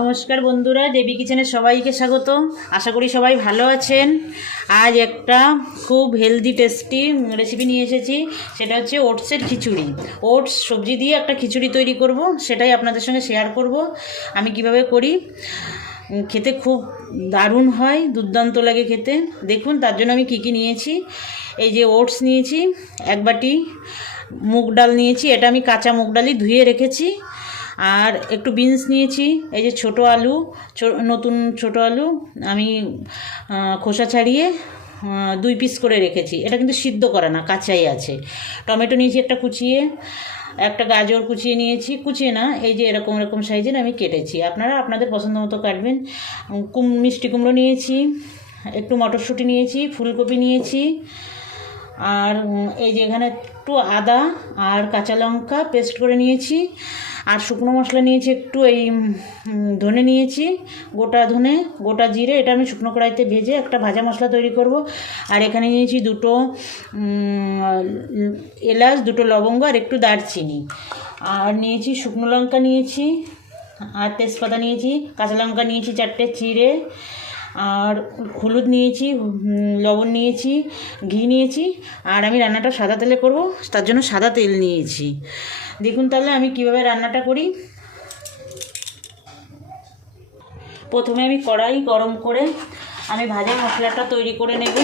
নমস্কার বন্ধুরা, দেবী কিচেনে সবাইকে স্বাগত। আশা করি সবাই ভালো আছেন। আজ একটা খুব হেলদি টেস্টি রেসিপি নিয়ে এসেছি, সেটা হচ্ছে ওটসের খিচুড়ি। ওটস সবজি দিয়ে একটা খিচুড়ি তৈরি করব, সেটাই আপনাদের সঙ্গে শেয়ার করব আমি কিভাবে করি। খেতে খুব দারুণ হয়, দুর্দান্ত লাগে খেতে। দেখুন তার জন্য আমি কী কী নিয়েছি। এই যে ওটস নিয়েছি, এক বাটি মুগ ডাল নিয়েছি, এটা আমি কাঁচা মুগ ডালই ধুয়ে রেখেছি। আর একটু বিনস নিয়েছি, এই যে ছোটো আলু, নতুন ছোটো আলু আমি খোসা ছাড়িয়ে 2 পিস করে রেখেছি, এটা কিন্তু সিদ্ধ করা না, কাঁচাই আছে। টমেটো নিয়েছি একটা কুচিয়ে, একটা গাজর কুচিয়ে নিয়েছি, কুচিয়ে না, এই যে এরকম এরকম সাইজের আমি কেটেছি, আপনারা আপনাদের পছন্দ মতো কাটবেন। মিষ্টি কুমড়ো নিয়েছি, একটু মটরশুঁটি নিয়েছি, ফুলকপি নিয়েছি, আর এই যে এখানে একটু আদা আর কাঁচা লঙ্কা পেস্ট করে নিয়েছি। আর শুকনো মশলা নিয়েছি একটু, এই ধনে নিয়েছি, গোটা ধনে, গোটা জিরে, এটা আমি শুকনো কড়াইতে ভেজে একটা ভাজা মশলা তৈরি করব। আর এখানে নিয়েছি 2টো এলাচ, 2টো লবঙ্গ আর একটু দারচিনি। আর নিয়েছি শুকনো লঙ্কা নিয়েছি, আর তেজপাতা নিয়েছি, কাঁচা লঙ্কা নিয়েছি 4টে চিড়ে, আর হলুদ নিয়েছি, লবণ নিয়েছি, ঘি নিয়েছি। আর আমি রান্নাটা সাদা তেলে করব, তার জন্য সাদা তেল নিয়েছি। দেখুন তাহলে আমি কিভাবে রান্নাটা করি। প্রথমে আমি কড়াই গরম করে আমি ভাজা মশলাটা তৈরি করে নেব।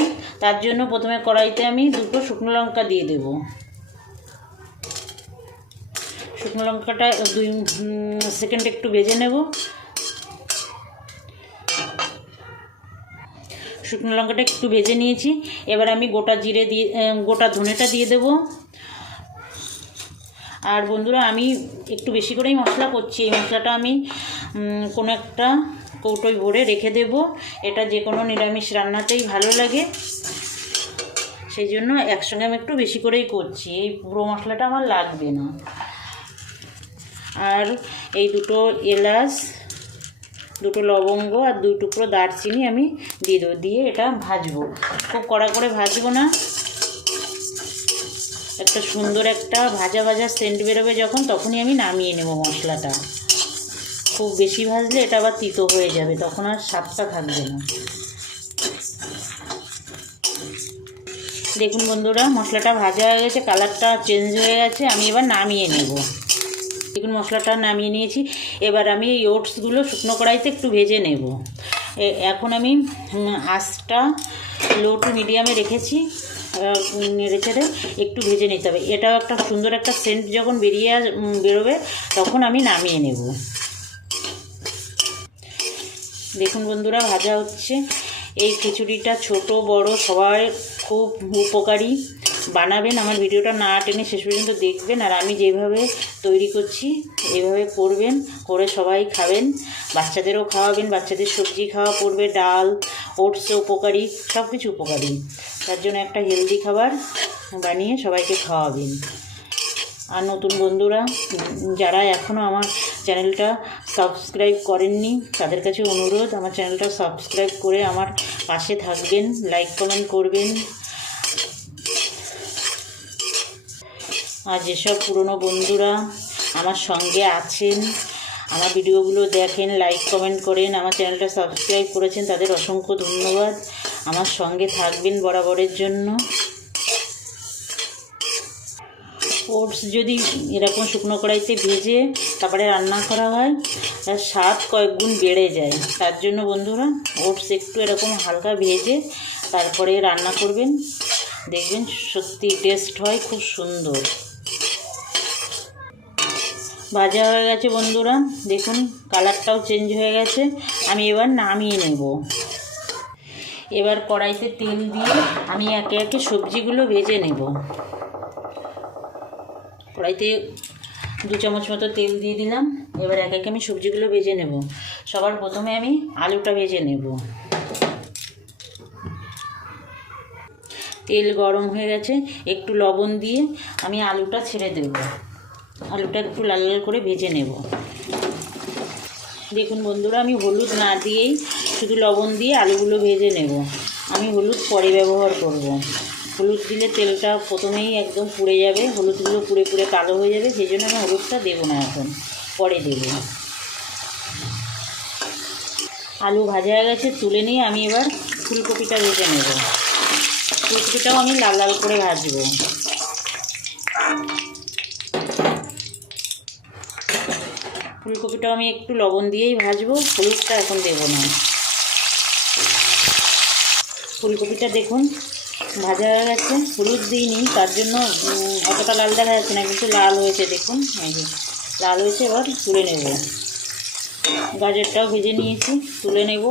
তার জন্য প্রথমে কড়াইতে আমি 2টো শুকনো লঙ্কা দিয়ে দেব। শুকনো লঙ্কাটা 2 সেকেন্ড একটু ভেজে নেব। শুকনো লঙ্কাটা একটু ভেজে নিয়েছি, এবার আমি গোটা জিরে দিয়ে, গোটা ধনেটা দিয়ে দেব। আর বন্ধুরা, আমি একটু বেশি করেই মশলা করছি, এই মশলাটা আমি কোনো একটা কৌটোয় ভরে রেখে দেব। এটা যে কোনো নিরামিষ রান্নাতেই ভালো লাগে, সেই জন্য একসঙ্গে আমি একটু বেশি করেই করছি, এই পুরো মশলাটা আমার লাগবে না। আর এই 2টো এলাচ, 2টো লবঙ্গ আর 2 টুকরো দারচিনি আমি দিয়ে দেবো, দিয়ে এটা ভাজবো। খুব কড়া করে ভাজবো না, একটা সুন্দর একটা ভাজা ভাজা সেন্ট বেরোবে যখন, তখনই আমি নামিয়ে নেব মশলাটা। খুব বেশি ভাজলে এটা আবার তিতো হয়ে যাবে, তখন আর স্বাদটা থাকবে না। দেখুন বন্ধুরা, মশলাটা ভাজা হয়ে গেছে, কালারটা চেঞ্জ হয়ে গেছে, আমি এবার নামিয়ে নেব। দেখুন মশলাটা নামিয়ে নিয়েছি। এবার আমি এই ওটসগুলো শুকনো কড়াইতে একটু ভেজে নেব। এখন আমি আঁচটা লো টু মিডিয়ামে রেখেছি, নেড়ে চেড়ে একটু ভেজে নিতে হবে। এটাও একটা সুন্দর একটা সেন্ট যখন বেরোবে তখন আমি নামিয়ে নেব। দেখুন বন্ধুরা, ভাজা হচ্ছে। এই খিচুড়িটা ছোট বড় সবাই খুব উপকারী, বানাবেন। আমার ভিডিওটা না টেনে শেষ পর্যন্ত দেখবেন। আর আমি যেভাবে তৈরি করছি এইভাবে করবেন, করে সবাই খাবেন, বাচ্চাদেরও খাওয়াবেন। বাচ্চাদের সবজি খাওয়া পড়বে, ডাল, ওটসও উপকারী, সব কিছু উপকারী। তার জন্য একটা হেলদি খাবার বানিয়ে সবাইকে খাওয়াবেন। আর নতুন বন্ধুরা যারা এখনও আমার চ্যানেলটা সাবস্ক্রাইব করেননি, তাদের কাছে অনুরোধ, আমার চ্যানেলটা সাবস্ক্রাইব করে আমার পাশে থাকবেন, লাইক কমেন্ট করবেন। আর যেসব পুরনো বন্ধুরা আমার সঙ্গে আছেন, আমার ভিডিওগুলো দেখেন, লাইক কমেন্ট করেন, আমার চ্যানেলটা সাবস্ক্রাইব করেছেন, তাদের অসংখ্য ধন্যবাদ। আমার সঙ্গে থাকবেন বরাবরের জন্য। ওটস যদি এরকম শুকনো কড়াইতে ভেজে তারপরে রান্না করা হয়, তার স্বাদ কয়েক গুণ বেড়ে যায়। তার জন্য বন্ধুরা ওটস একটু এরকম হালকা ভেজে তারপরে রান্না করবেন, দেখবেন সত্যি টেস্ট হয় খুব সুন্দর। ভাজা হয়ে গেছে বন্ধুরা, দেখুন কালারটাও চেঞ্জ হয়ে গেছে। আমি এবার নামিয়ে নেব। এবার কড়াইতে তেল দিয়ে আমি একে একে সবজিগুলো ভেজে নেব। কড়াইতে 2 চামচ মতো তেল দিয়ে দিলাম। এবার একে একে আমি সবজিগুলো ভেজে নেব। সবার প্রথমে আমি আলুটা ভেজে নেব। তেল গরম হয়ে গেছে, একটু লবণ দিয়ে আমি আলুটা ছেড়ে দেব। আলুটা একটু লাল লাল করে ভেজে নেব। দেখুন বন্ধুরা, আমি হলুদ না দিয়েই শুধু লবণ দিয়ে আলুগুলো ভেজে নেব। আমি হলুদ পরে ব্যবহার করব। হলুদ দিলে তেলটা প্রথমেই একদম পুড়ে যাবে, হলুদগুলো পুড়ে পুড়ে কালো হয়ে যাবে, সেই জন্য আমি হলুদটা দেবো না, এখন পরে দেবো। আলু ভাজা হয়ে গেছে, তুলে নিয়ে আমি এবার ফুলকপিটা ভেজে নেব। ফুলকপিটাও আমি লাল লাল করে ভাজবো। ফুলকপিটাও আমি একটু লবণ দিয়েই ভাজবো, হলুদটা এখন দেবো না। ফুলকপিটা দেখুন ভাজা হয়ে গেছে, হলুদ দিইনি তার জন্য অতটা লাল দেখা যাচ্ছে না, কিন্তু লাল হয়েছে দেখুন, এই যে লাল হয়েছে। এবার তুলে নেব। গাজরটাও ভেজে নিয়েছি, তুলে নেব।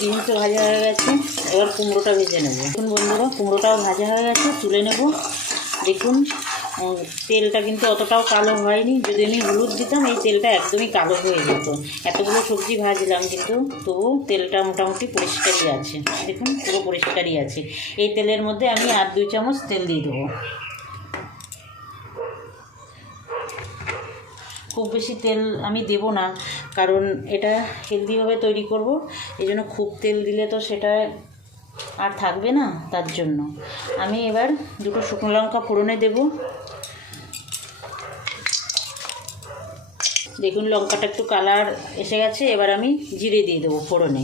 বিনসও ভাজা হয়ে গেছে, এবার কুমড়োটা ভেজে নেব। দেখুন বন্ধুরা, কুমড়োটাও ভাজা হয়ে গেছে, তুলে নেব। দেখুন তেলটা কিন্তু অতটাও কালো হয়নি, যদি আমি হলুদ দিতাম এই তেলটা একদমই কালো হয়ে যেত। এতগুলো সবজি ভাজলাম কিন্তু তবু তেলটা মোটামুটি পরিষ্কারই আছে, দেখুন পুরো পরিষ্কারই আছে। এই তেলের মধ্যে আমি আর 2 চামচ তেল দিয়ে দেবো। খুব বেশি তেল আমি দেব না, কারণ এটা হেলদিভাবে তৈরি করব, এই জন্য খুব তেল দিলে তো সেটা আর থাকবে না, তার জন্য আমি এবার 2টো শুকনো লঙ্কা ফোড়নে দেব। দেখুন লঙ্কাটা একটু কালার এসে গেছে, এবার আমি জিরে দিয়ে দেবো ফোড়নে।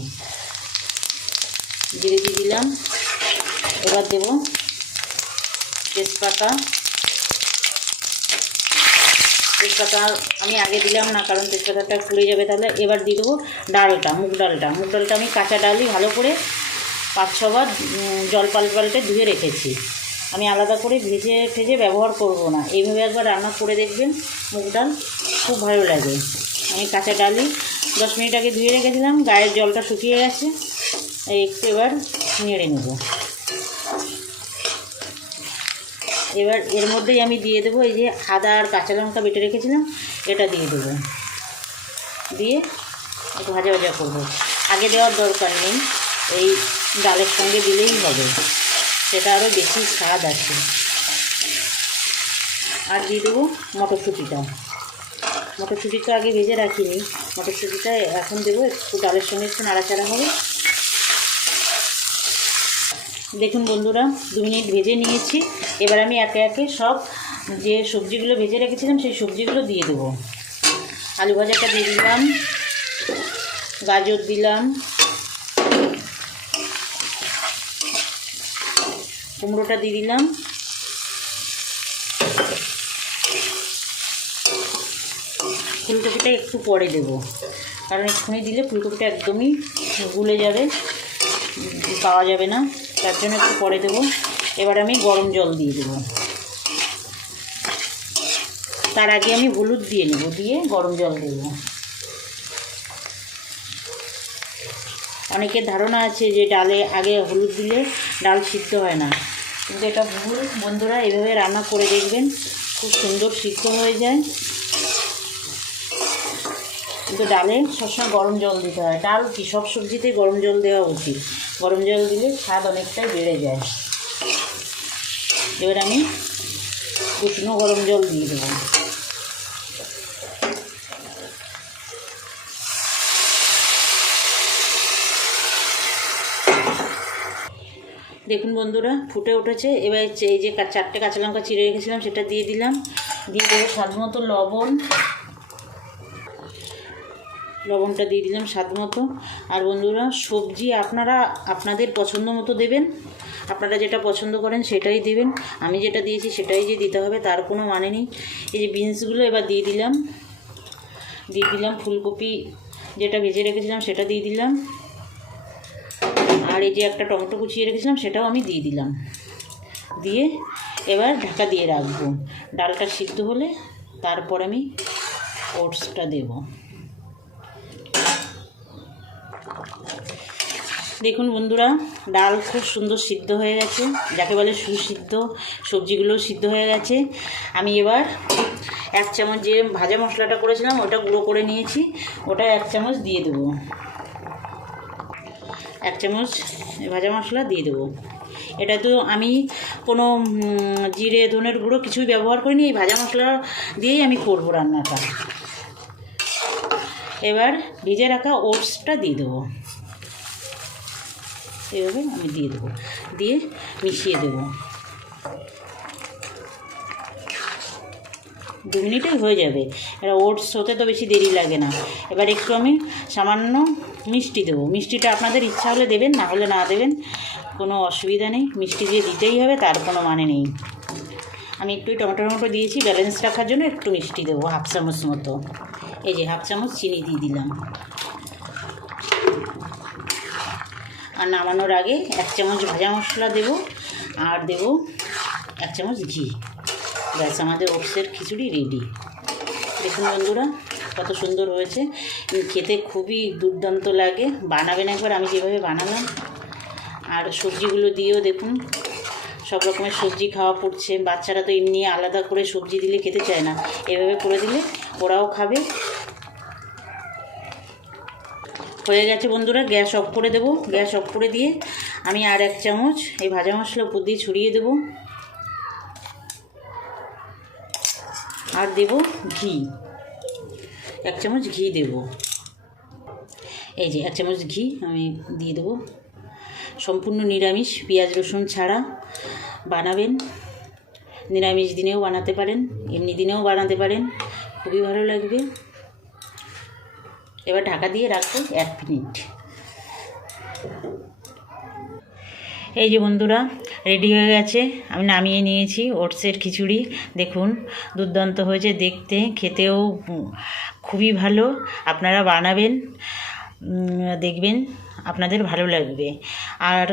জিরে দিয়ে দিলাম। এবার দেব তেজপাতা। তেজপাতা আমি আগে দিলাম না, কারণ তেজপাতাটা পুড়ে যাবে তাহলে। এবার দিয়ে দেবো ডালটা, মুগ ডালটা। মুগ ডালটা আমি কাঁচা ডালই ভালো করে 5-6 বার জল পাল্টে ধুয়ে রেখেছি। আমি আলাদা করে ভেজে ব্যবহার করব না, এইভাবে একবার রান্না করে দেখবেন, মুগ ডাল খুব ভালো লাগে। আমি কাঁচা ডালই 10 মিনিট আগে ধুয়ে রেখেছিলাম, গায়ের জলটা শুকিয়ে গেছে। একটু এবার নেড়ে নেব। এবার এর মধ্যেই আমি দিয়ে দেবো এই যে আদা আর কাঁচা লঙ্কা বেটে রেখেছিলাম, এটা দিয়ে দেবো। দিয়ে একটু ভাজা ভাজা করবো। আগে দেওয়ার দরকার নেই, এই ডালের সঙ্গে দিলেই হবে, সেটা আরও বেশি স্বাদ আছে। আর দিয়ে দেবো মটরশুঁটিটা। মটরশুঁটিটা আগে ভেজে রাখিনি, মটরশুঁটিটা এখন দেবো। একটু ডালের সঙ্গে একটু নাড়াচাড়া হবে। দেখুন বন্ধুরা 2 মিনিট ভেজে নিয়েছি। এবার আমি একে একে সব যে সবজিগুলো ভেজে রেখেছিলাম সেই সবজিগুলো দিয়ে দেবো। আলু ভাজাটা দিয়ে দিলাম, গাজর দিলাম, কুমড়োটা দিয়ে দিলাম, ফুলকপিটা একটু পরে দেবো, কারণ এক্ষুনি দিলে ফুলকপিটা একদমই গুলে যাবে, পাওয়া যাবে না, তার জন্য একটু পরে দেবো। এবার আমি গরম জল দিয়ে দেবো। তার আগে আমি হলুদ দিয়ে নেব, দিয়ে গরম জল দেবো। অনেকের ধারণা আছে যে ডালে আগে হলুদ দিলে ডাল সিদ্ধ হয় না, কিন্তু এটা ভুল বন্ধুরা। এভাবে রান্না করে দেখবেন, খুব সুন্দর সিদ্ধ হয়ে যায়। কিন্তু ডালে সবসময় গরম জল দিতে হয়। ডাল কি সব সবজিতেই গরম জল দেওয়া উচিত, গরম জল দিলে স্বাদ অনেকটাই বেড়ে যায়। এবার আমি উষ্ণ গরম জল দিয়ে দেবো। দেখুন বন্ধুরা ফুটে উঠেছে। এবার এই যে 4টে কাঁচা লঙ্কা চিড়ে রেখেছিলাম সেটা দিয়ে দিলাম। দিয়ে দেবো স্বাদ মতো লবণ। লবণটা দিয়ে দিলাম স্বাদ মতো। আর বন্ধুরা সবজি আপনারা আপনাদের পছন্দ মতো দেবেন, আপনারা যেটা পছন্দ করেন সেটাই দেবেন। আমি যেটা দিয়েছি সেটাই যে দিতে হবে তার কোনো মানে নেই। এই যে বিনসগুলো এবার দিয়ে দিলাম। ফুলকপি যেটা ভেজে রেখেছিলাম সেটা দিয়ে দিলাম। আর এই যে একটা টমেটো কুচিয়ে রেখেছিলাম সেটাও আমি দিয়ে দিলাম। দিয়ে এবার ঢাকা দিয়ে রাখবো। ডালটা সিদ্ধ হলে তারপর আমি ওটসটা দেব। দেখুন বন্ধুরা ডাল খুব সুন্দর সিদ্ধ হয়ে গেছে, যাকে বলে সুসিদ্ধ। সবজিগুলো সিদ্ধ হয়ে গেছে। আমি এবার 1 চামচ যে ভাজা মশলাটা করেছিলাম ওটা গুঁড়ো করে নিয়েছি, ওটা 1 চামচ দিয়ে দেবো। 1 চামচ ভাজা মশলা দিয়ে দেবো। এটা তো আমি কোনো জিরে ধনের গুঁড়ো কিছুই ব্যবহার করিনি, এই ভাজা মশলা দিয়েই আমি করবো রান্নাটা। এবার ভেজে রাখা ওটসটা দিয়ে দেবো। এভাবে আমি দিয়ে দেবো, দিয়ে মিশিয়ে দেবো। 2 মিনিটেই হয়ে যাবে। এবার ওটস হতে তো বেশি দেরি লাগে না। এবার একটু আমি সামান্য মিষ্টি দেবো। মিষ্টিটা আপনাদের ইচ্ছা হলে দেবেন, না হলে না দেবেন, কোনো অসুবিধা নেই। মিষ্টি দিয়ে দিতেই হবে, তার কোনো মানে নেই। আমি একটু টমেটো দিয়েছি ব্যালেন্স রাখার জন্য, একটু মিষ্টি দেবো 1/2 চামচ মতো। এই যে 1/2 চামচ চিনি দিয়ে দিলাম। আর নামানোর আগে 1 চামচ ভাজা মশলা দেবো, আর দেবো 1 চামচ ঘি। ব্যাস, আমাদের ওটসের খিচুড়ি রেডি। দেখুন বন্ধুরা কত সুন্দর হয়েছে, খেতে খুবই দুর্দান্ত লাগে। বানাবেন একবার, আমি যেভাবে বানালাম। আর সবজিগুলো দিয়েও দেখুন, সব রকমের সবজি খাওয়া পড়ছে। বাচ্চারা তো এমনি আলাদা করে সবজি দিলে খেতে চায় না, এভাবে করে দিলে ওরাও খাবে। হয়ে গেছে বন্ধুরা, গ্যাস অফ করে দেবো। গ্যাস অফ করে দিয়ে আমি আর 1 চামচ এই ভাজা মশলা উপর দিয়ে ছড়িয়ে দেবো। আর দেব ঘি, 1 চামচ ঘি দেব। এই যে 1 চামচ ঘি আমি দিয়ে দেবো। সম্পূর্ণ নিরামিষ, পেঁয়াজ রসুন ছাড়া বানাবেন। নিরামিষ দিনেও বানাতে পারেন, এমনি দিনেও বানাতে পারেন, খুবই ভালো লাগবে। এবার ঢাকা দিয়ে রাখবো 1 মিনিট। এই যে বন্ধুরা রেডি হয়ে গেছে, আমি নামিয়ে নিয়েছি ওটসের খিচুড়ি। দেখুন দুর্দান্ত হয়েছে দেখতে, খেতেও খুবই ভালো। আপনারা বানাবেন, দেখবেন আপনাদের ভালো লাগবে। আর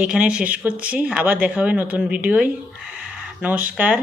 এইখানে শেষ করছি, আবার দেখা হবে নতুন ভিডিওয়। নমস্কার।